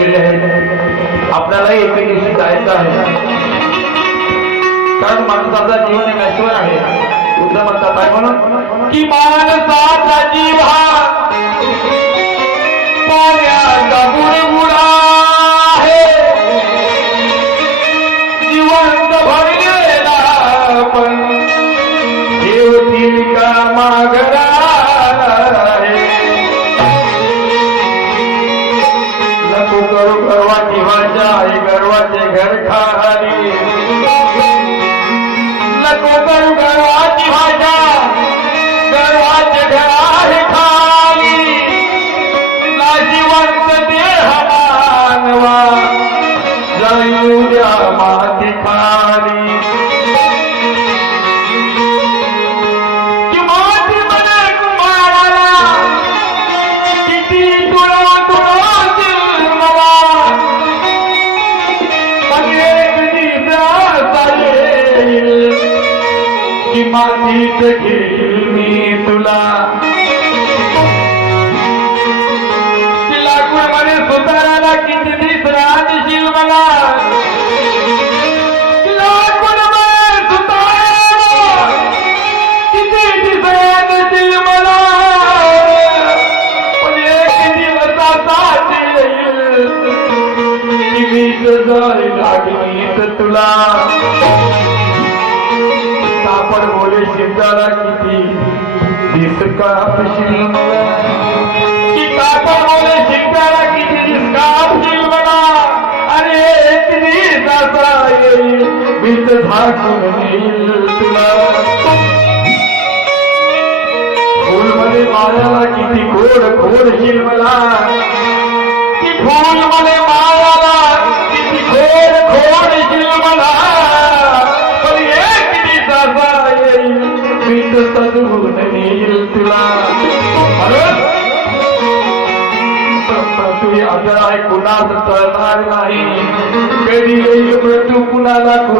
गेले आहेत. आपल्यालाही एके दिवशी जायचं आहे. कारण माणसाचा जीवन एक ऐश्वर आहे. बुद्ध म्हणतात काय म्हणून? की माणसाचा जीव हा तिला येईल मीच येईल तुला. फूलमध्ये माळ्याला किती गोड गोडशील मला. की फूलमध्ये माळ्याला किती गोड गोडशील मला. पण एक दिसाचा येईल? मी तर सजवून येईल तुला. म्हणून अजय कुणाच कळणार नाही? कधी येईल मृत्यू कुणाला कुणा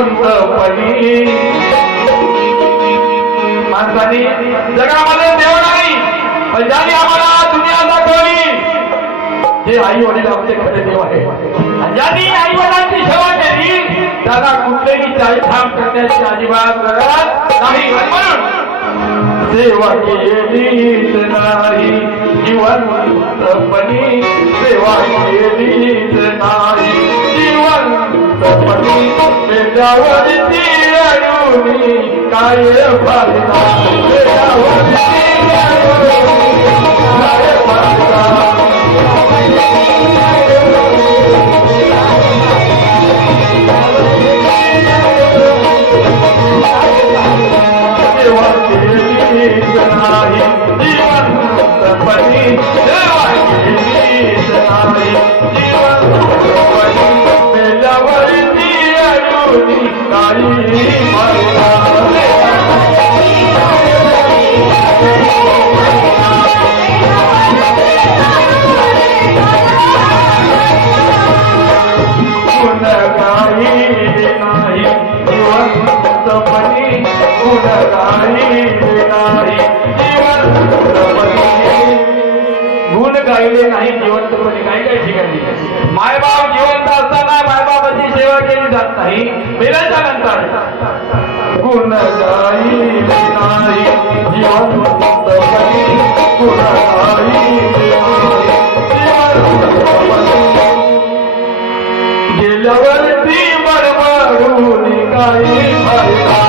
जिवंतपणी माणसाने जगामध्ये देव नाही पण ज्याने आम्हाला दुनिया दाखवली हे आई वडील आमचे खरे देव आहे. ज्यांनी आई वडिलांची सेवा केली. त्याला कुठलेही चालठाम करण्याची अजिबात गरज नाही. म्हणून सेवा केलीच नाही जीवन जिवंतपणी सेवा केलीच नाही जीवन त्याच्यावरती अडूनी काय फायदा त्याच्यावरती अडूनी काय फायदा सेवा केलीच नाही अडूनी काही सेवा जात नाही. मेल्याच्या नंतर गुण नाही गुण गेल्यावरती बडबडून काही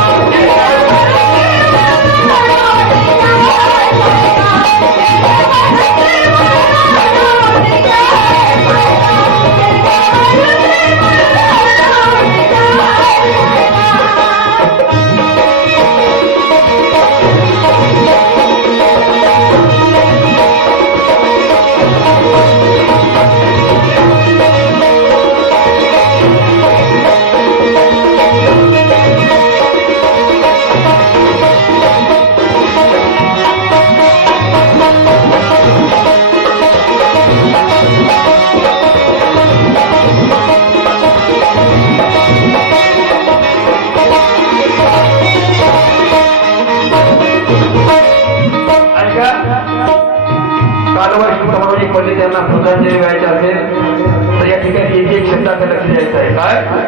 त्यांना श्रद्धांजली व्हायची असेल तर या ठिकाणी एक एक शब्दाचं लक्ष द्यायचं आहे. काय?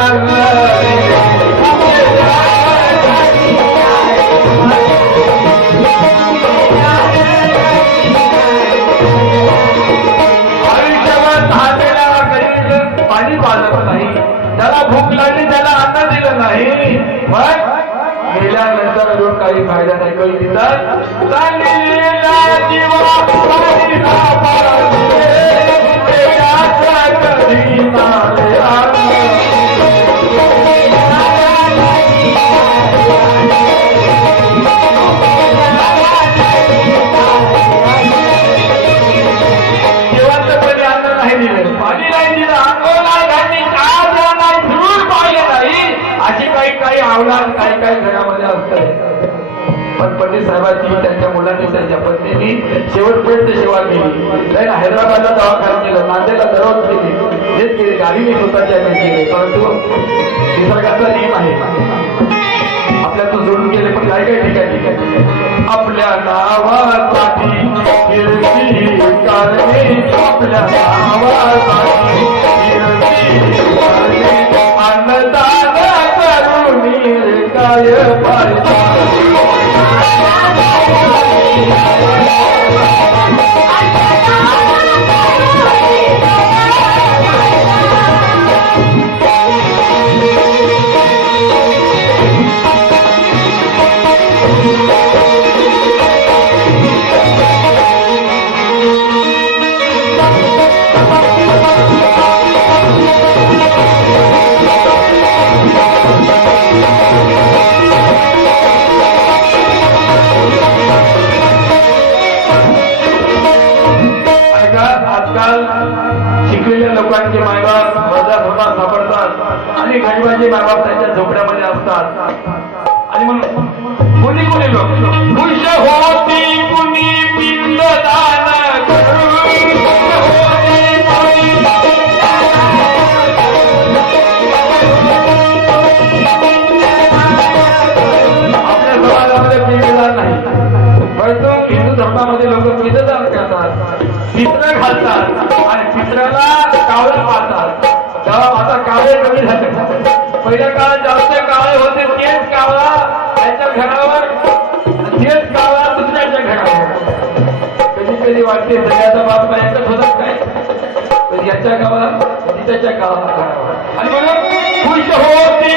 Allah पाणी नाही. त्याला भूक लागली त्याला अन्न दिलं नाही. मग गेल्यानंतर अजून काही फायदा नाही कधी देतात चांगलेला जीवा शेवटपर्यंत सेवा केली. काही हैदराबादला दवाखाना केलं नांदेडला दररोज केली हेच केले. गाडी मी स्वतःच्या केले. परंतु निसर्गाचा नियम आहे. आपल्या तो जोडून गेले पण काय काही ठिकाणी? आपल्या नावासाठी आपल्या नावासाठी अन्नदान करून काय आणि मायबाप वजा होणार सापडतात आणि गरिबांचे मायबाप त्यांच्या झोपड्यामध्ये असतात. आणि म्हणून कोणी कोणी लोक? खुश होती कुणी पिंड दान होती लोक पिंडदान करतात चित्र घालतात. आणि चित्राला कावळ पाहतात आता काळे कमी झाले. पहिल्या काळात जास्त काळे होते तेच कावळा त्याच्या घरावर तेच कावळा दुसऱ्याच्या घरावर. कधी कधी वाटते सगळ्याचा बाप काय एकच काय तर याच्या गावात तिच्याच्या गावात आणि म्हणून खुश होते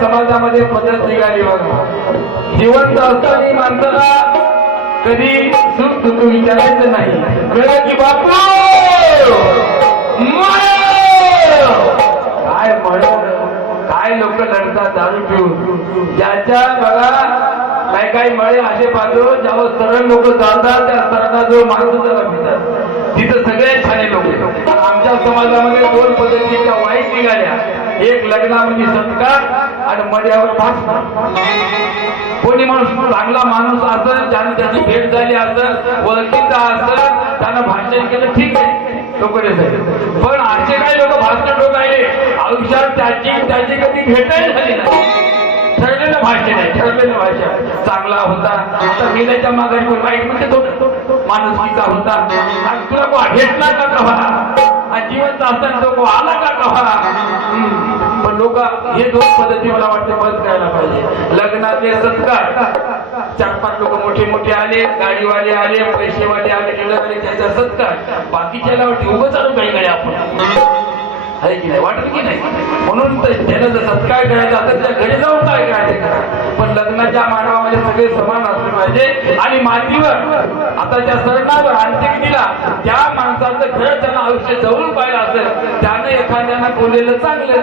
समाजामध्ये पद्धत निघाली बघा. जिवंत असताना माणसाला कधी सुख दुःख विचारायचं नाही. कळलं की बापू! काय मळ काय लोक लढतात दारू पिऊन? ज्याच्या बघा काय काही मळे असे पाहतो ज्यावर सरळ लोक चालतात त्या सरळा जो माणूस त्याला पितात तिथं सगळे छाने लोक आमच्या समाजामध्ये दोन पद्धतीच्या वाईट निघाल्या. एक लग्नामध्ये सत्कार आणि मर्यावर भाषण कोणी माणूस चांगला माणूस असेल ज्याने त्याची भेट झाली असेल ओळखीचा असेल त्यानं भाषण केलं ठीक आहे. लोकांसाठी पण असे काही लोक भाषण लोक आहे. आयुष्यात त्याची त्याची कधी भेटही झाली नाही. ठरलेलं भाषण आहे ठरलेलं भाषण चांगला होता. आता मेल्याच्या मागे कोण वाईट म्हणजे तो. माणुसकीचा होता. आणि तुला को भेटला का कवा? आणि जिवंत असताना तो आला का कवा? लोक हे दोन पद्धती मला वाटते बंद करायला पाहिजे. लग्नातले सत्कार. चार पाच लोक मोठे मोठे आले गाडीवाले आले पैसेवाले आले आले त्याचा सत्कार. बाकीच्याला वाटते उभं चालू काही कडे आपण. आहे की नाही? वाटत की नाही? म्हणून त्यानं जर सत्कार करायचा असेल त्या घरी जाऊन काय करायचं करा. पण लग्नाच्या मानवामध्ये सगळे समान असले पाहिजे. आणि मातीवर आता त्या सरणावर अंत्यविधीला त्या माणसाचं घर त्यांना आयुष्य जवळ पाहिलं असेल त्यानं एखाद्यानं बोललेलं चांगलं.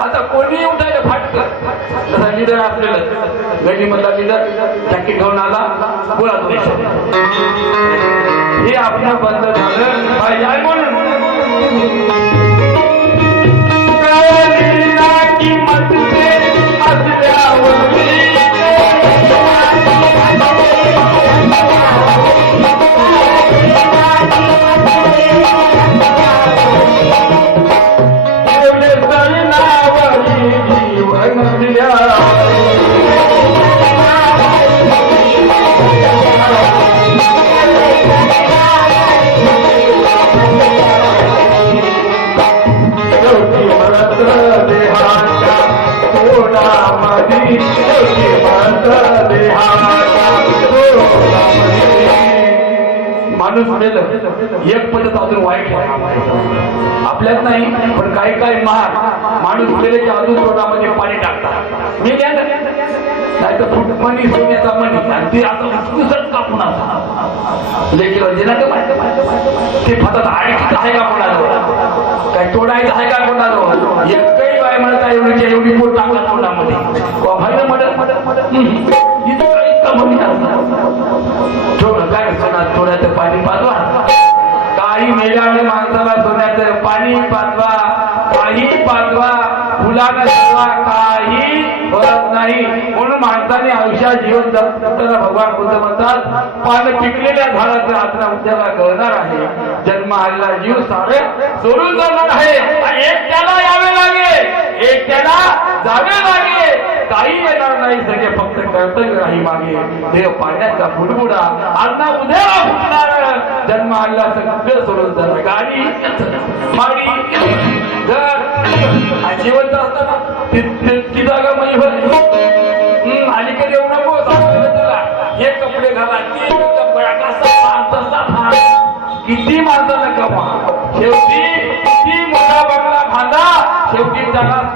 आता कोणी उठायला फाटकं तसा लिडर असलेलं. गडीमधला लिडर जॅकेट घेऊन आला बोला हे आपलं बंद झालं पाहिजे म्हणून. माणूस आहे नाही पण काही काही महाग माणूस मेले अजून तोंडामध्ये पाणी टाकतात. मी द्या नाही तर सोन्याचा आणि आता कापून असतात लेखी म्हणजे ते फक्त आहे का कोणाजवळ? काय तोडायचं आहे का कोणाजवळ? एकही बाय म्हणत एवढी एवढी पोट टाकला तोंडामध्ये. व्हायला मदत इतकं इतकं मनी थोडं काय सोडा थोड्याचं पाणी पाजवा. काही मेल्याने माणसाला पाणी पाजवा काही पाजवा फुलानं सजवा काही होत नाही. म्हणून माणसाने आयुष्यात जीवन जगताना भगवान बुद्ध म्हणतात पान पिकलेल्या झाडाचं आत्रा उद्याला गळणार आहे. जन्म आलेला जीव सारे सोडून जाणार आहे. एकट्याला यावे लागेल. एकट्याला जावे लागेल. काही येणार नाही सगळे फक्त कर्तव्य नाही मागे? देव पाण्याचा बुडबुडा. अण्णा उद्या फुटणार. जन्म आणला सगळं सोडून जात गाडी. माडी घर जिवंत असताना ती- जागा मी होती कधी येऊ नको. हे कपडे घाला. ते किती माणसाला कमा. शेवटी किती मोठा बंगला बांधा शेवटी त्याला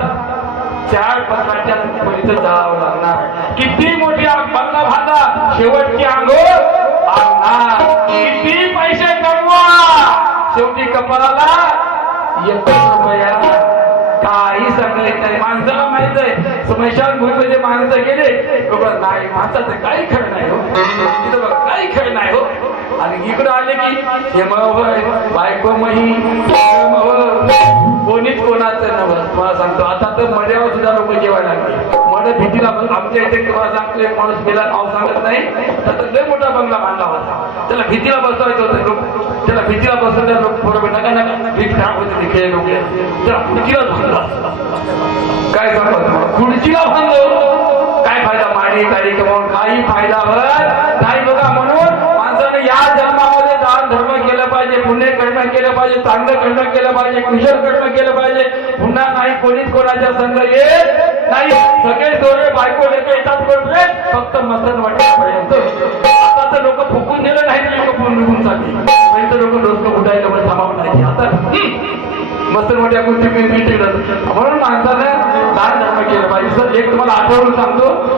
चार प्रकारच्या खोलीचं जावं लागणार. किती मोठी आग? बंगला शेवटची आंघोळ. आणणार किती पैसे कमवा? शेवटी कपाळाला एकच रुपया. काही सांगले नाही माणसाला माहीत आहे स्मशान भूमीमध्ये माणसं गेले बाबा नाही माणसाचं काही खरं नाही हो. तिथं बघा काही खरं नाही हो. आणि इकडं आले की हे मग बायको मही कोणीच कोणाचं नव्हतं तुम्हाला सांगतो. आता तर मड्यावर सुद्धा लोक जेवायला लागले. मड भीतीला आमच्या इथे तुम्हाला सांगतोय माणूस मेला नाव सांगत नाही. तर लय मोठा बंगला बांधला होता. त्याला भीतीला बसवायचं होतं लोक. त्याला भीतीला बसवल्या लोक थोडं नका नका भीत खराब होते तिथे लोक. त्याला खुर्चीला बांधला काय सांगतो खुर्चीला बांधलो. काय फायदा? माडी तारी कमावून काही फायदा होत नाही बघा म्हणून. माणसाने या जन्मा पाहिजे पुणे कर्म केलं पाहिजे चांगलं कर्म केलं पाहिजे कुशल कर्म केलं पाहिजे. पुन्हा नाही कोणीच कोणाच्या संघ येत नाही. सगळे सोरे बायको लेके येतात करते फक्त मसन वाटण्यापर्यंत आता तर लोक फुकून दिलं नाही लोक निघून जाते लोक डोसकं फुटायला पण थांबवणार सगळ्या गोष्टी मी मी म्हणून माणसानं दान धर्म केलं पाहिजे. सर एक तुम्हाला आठवून सांगतो.